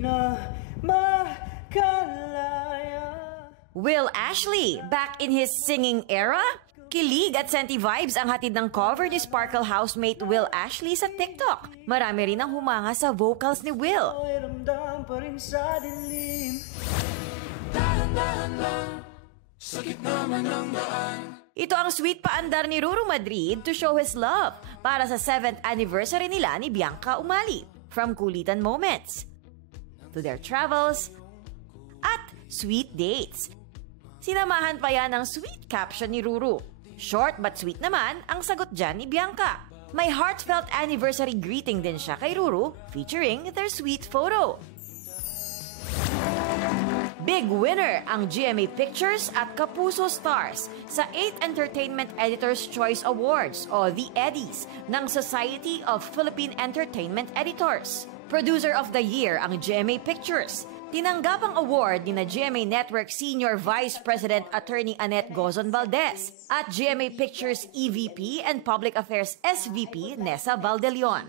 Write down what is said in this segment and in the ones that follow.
na makalaya. Will Ashley, back in his singing era? Kilig at senti vibes ang hatid ng cover ni Sparkle housemate Will Ashley sa TikTok. Marami rin ang humanga sa vocals ni Will. Ay ramdam pa rin sa dilim. Dahan-dahan lang, sa gitna man ng daan. Ito ang sweet paandar ni Ruru Madrid to show his love para sa 7th anniversary nila ni Bianca Umali. From kulitan moments to their travels at sweet dates. Sinamahan pa yan ng sweet caption ni Ruru. Short but sweet naman ang sagot dyan ni Bianca. May heartfelt anniversary greeting din siya kay Ruru featuring their sweet photo. Big winner ang GMA Pictures at Kapuso Stars sa 8th Entertainment Editors' Choice Awards o the Eddies ng Society of Philippine Entertainment Editors. Producer of the Year ang GMA Pictures. Tinanggap ang award ni na GMA Network Senior Vice President Attorney Annette Gozon Valdez at GMA Pictures EVP and Public Affairs SVP Nessa Valdelion.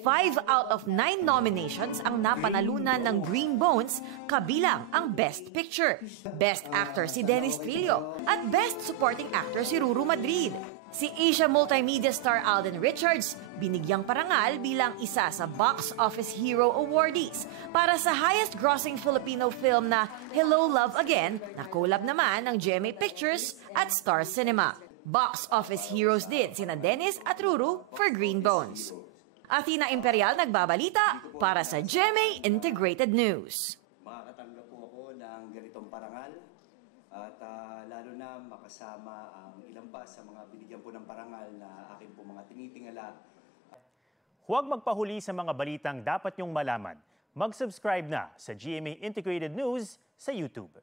5 out of 9 nominations ang napanalunan ng Green Bones, kabilang ang Best Picture, Best Actor si Dennis Trillo at Best Supporting Actor si Ruru Madrid. Si Asia Multimedia star Alden Richards, binigyang parangal bilang isa sa Box Office Hero Awardees para sa highest grossing Filipino film na Hello Love Again na collab naman ng GMA Pictures at Star Cinema. Box Office heroes din sina Dennis at Ruru for Green Bones. Athena Imperial nagbabalita para sa GMA Integrated News. Makakatanggap po ako ng ganitong parangal at lalo na makasama ang ilan pa sa mga binigyan po ng parangal na aking po mga tinitingala. Huwag magpahuli sa mga balitang dapat niyong malaman. Mag-subscribe na sa GMA Integrated News sa YouTube.